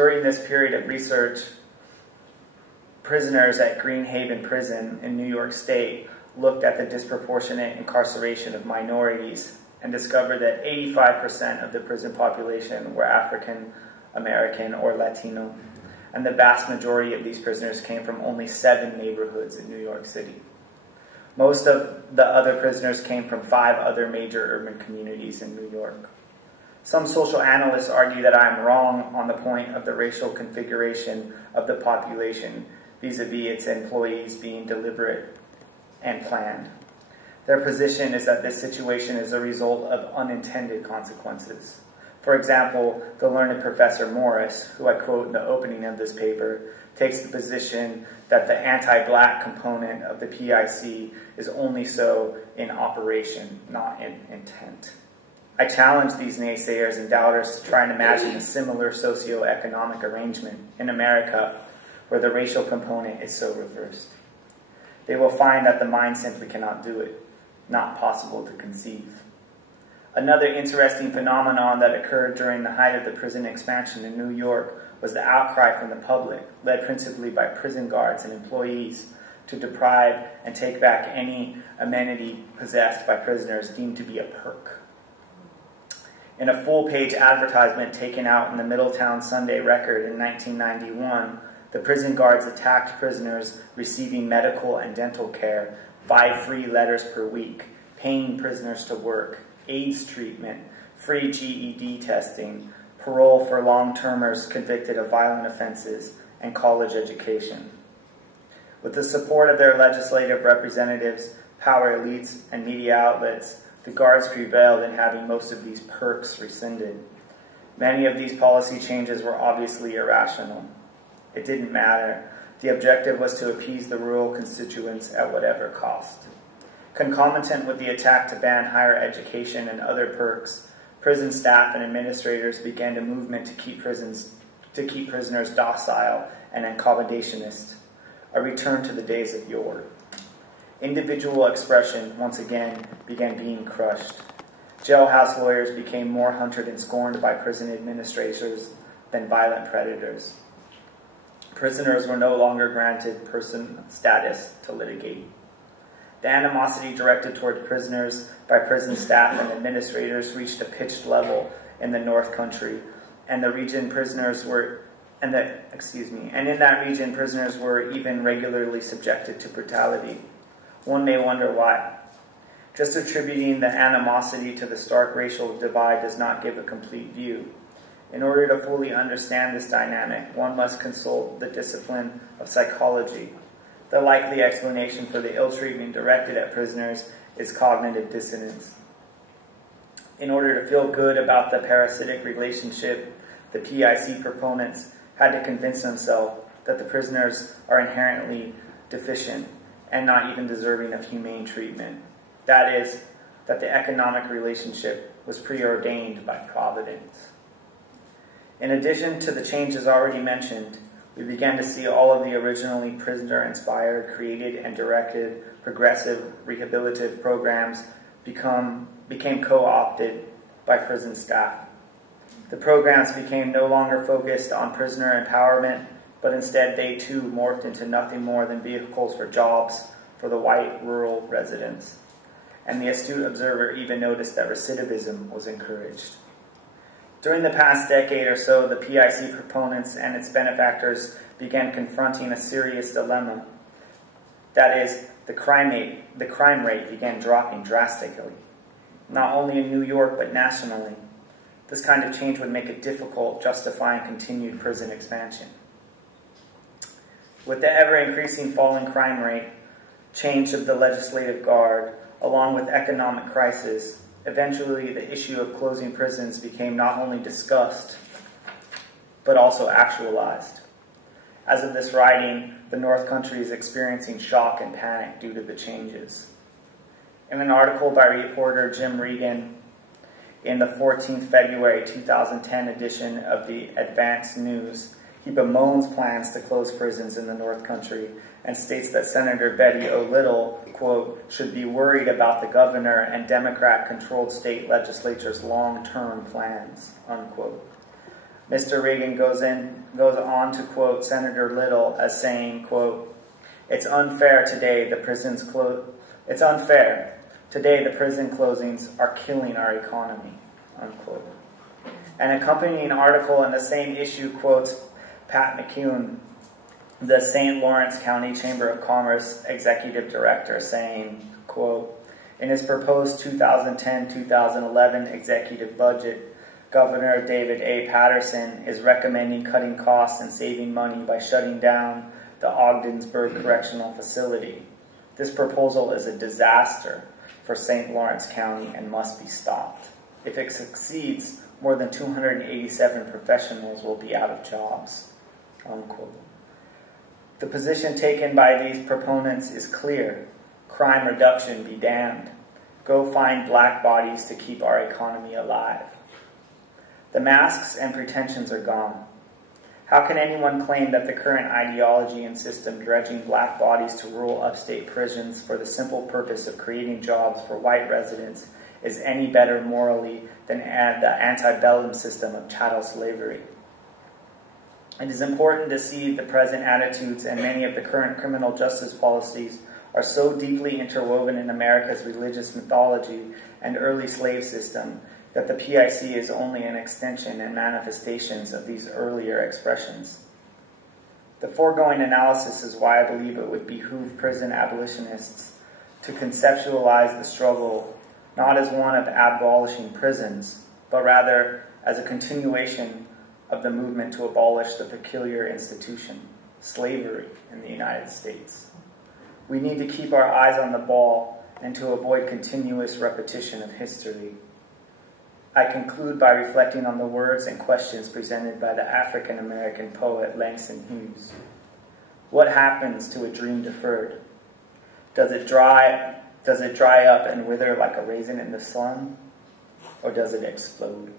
During this period of research, prisoners at Green Haven Prison in New York State looked at the disproportionate incarceration of minorities and discovered that 85% of the prison population were African American or Latino, and the vast majority of these prisoners came from only 7 neighborhoods in New York City. Most of the other prisoners came from 5 other major urban communities in New York. Some social analysts argue that I am wrong on the point of the racial configuration of the population vis-a-vis its employees being deliberate and planned. Their position is that this situation is a result of unintended consequences. For example, the learned Professor Morris, who I quote in the opening of this paper, takes the position that the anti-black component of the PIC is only so in operation, not in intent. I challenge these naysayers and doubters to try and imagine a similar socioeconomic arrangement in America where the racial component is so reversed. They will find that the mind simply cannot do it, not possible to conceive. Another interesting phenomenon that occurred during the height of the prison expansion in New York was the outcry from the public, led principally by prison guards and employees, to deprive and take back any amenity possessed by prisoners deemed to be a perk. In a full-page advertisement taken out in the Middletown Sunday Record in 1991, the prison guards attacked prisoners receiving medical and dental care, 5 free letters per week, paying prisoners to work, AIDS treatment, free GED testing, parole for long-termers convicted of violent offenses, and college education. With the support of their legislative representatives, power elites, and media outlets, the guards prevailed in having most of these perks rescinded. Many of these policy changes were obviously irrational. It didn't matter. The objective was to appease the rural constituents at whatever cost. Concomitant with the attack to ban higher education and other perks, prison staff and administrators began a movement to keep prisoners docile and accommodationist, a return to the days of yore. Individual expression, once again, began being crushed. Jailhouse lawyers became more hunted and scorned by prison administrators than violent predators. Prisoners were no longer granted person status to litigate. The animosity directed toward prisoners by prison staff and administrators reached a pitched level in the North Country, and in that region prisoners were even regularly subjected to brutality. One may wonder why. Just attributing the animosity to the stark racial divide does not give a complete view. In order to fully understand this dynamic, one must consult the discipline of psychology. The likely explanation for the ill treatment directed at prisoners is cognitive dissonance. In order to feel good about the parasitic relationship, the PIC proponents had to convince themselves that the prisoners are inherently deficient and not even deserving of humane treatment. That is, that the economic relationship was preordained by Providence. In addition to the changes already mentioned, we began to see all of the originally prisoner-inspired, created, and directed progressive rehabilitative programs became co-opted by prison staff. The programs became no longer focused on prisoner empowerment, but instead they too morphed into nothing more than vehicles for jobs for the white rural residents. And the astute observer even noticed that recidivism was encouraged. During the past decade or so, the PIC proponents and its benefactors began confronting a serious dilemma. That is, the crime rate began dropping drastically, not only in New York but nationally. This kind of change would make it difficult justifying continued prison expansion. With the ever-increasing falling crime rate, change of the legislative guard, along with economic crisis, eventually the issue of closing prisons became not only discussed, but also actualized. As of this writing, the North Country is experiencing shock and panic due to the changes. In an article by reporter Jim Regan in the 14th February 2010 edition of the Advance News, he bemoans plans to close prisons in the North Country and states that Senator Betty O'Little, quote, should be worried about the governor and Democrat-controlled state legislature's long-term plans, unquote. Mr. Reagan goes on to quote Senator Little as saying, quote, It's unfair today the prison closings are killing our economy, unquote. An accompanying article in the same issue quotes Pat McCune, the St. Lawrence County Chamber of Commerce executive director, saying, quote, in his proposed 2010-2011 executive budget, Governor David A. Patterson is recommending cutting costs and saving money by shutting down the Ogdensburg Correctional Facility. This proposal is a disaster for St. Lawrence County and must be stopped. If it succeeds, more than 287 professionals will be out of jobs, unquote. The position taken by these proponents is clear. Crime reduction be damned. Go find black bodies to keep our economy alive. The masks and pretensions are gone. How can anyone claim that the current ideology and system dredging black bodies to rural upstate prisons for the simple purpose of creating jobs for white residents is any better morally than the antebellum system of chattel slavery? It is important to see the present attitudes and many of the current criminal justice policies are so deeply interwoven in America's religious mythology and early slave system that the PIC is only an extension and manifestations of these earlier expressions. The foregoing analysis is why I believe it would behoove prison abolitionists to conceptualize the struggle not as one of abolishing prisons, but rather as a continuation of the movement to abolish the peculiar institution, slavery, in the United States. We need to keep our eyes on the ball and to avoid continuous repetition of history. I conclude by reflecting on the words and questions presented by the African-American poet Langston Hughes. What happens to a dream deferred? Does it dry up and wither like a raisin in the sun? Or does it explode?